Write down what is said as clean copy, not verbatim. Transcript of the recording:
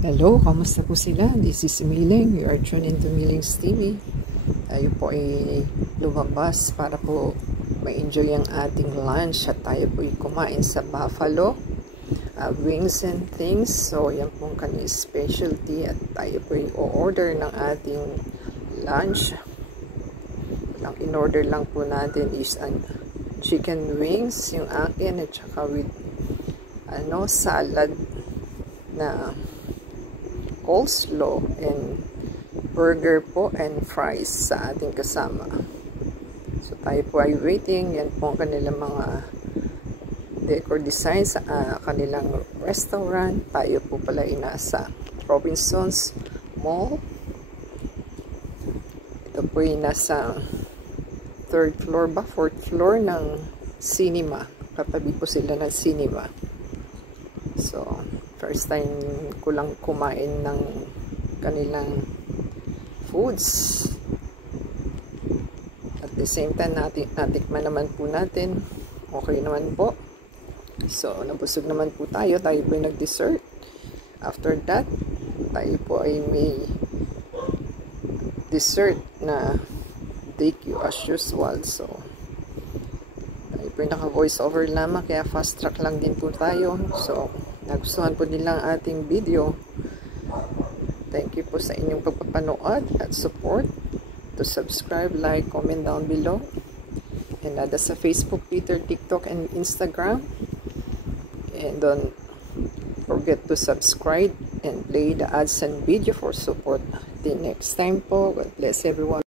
Hello, kamusta po sila? This is Miling. You are tuned into Miling's TV. Tayo po ay lumabas para po ma-enjoy ang ating lunch at tayo po ay kumain sa Buffalo wings and things. So, yan po ang kanyang specialty at tayo po ay o-order ng ating lunch. Ang in-order lang po natin is an chicken wings, yung akin, at saka with salad na coleslaw and burger po and fries sa ating kasama. So tayo po ay waiting. Yan po ang kanilang mga decor design sa kanilang restaurant. Tayo po pala ay nasa Robinsons Mall. Ito po ay nasa 3rd floor ba? 4th floor ng cinema. Katabi po sila ng cinema. So first time ko lang kumain ng kanilang foods. At the same time, natikman naman po natin. Okay naman po. So, nabusog naman po tayo. Tayo po ay nag-dessert. After that, tayo po ay may dessert na DQ as usual. So, tayo po ay naka-voice over lamang. Kaya fast track lang din po tayo. So, nagustuhan po nila ang ating video. Thank you po sa inyong pagpapanood at support. To subscribe, like, comment down below. And nada sa Facebook, Twitter, TikTok, and Instagram. And don't forget to subscribe and play the ads and video for support. Till next time po. God bless everyone.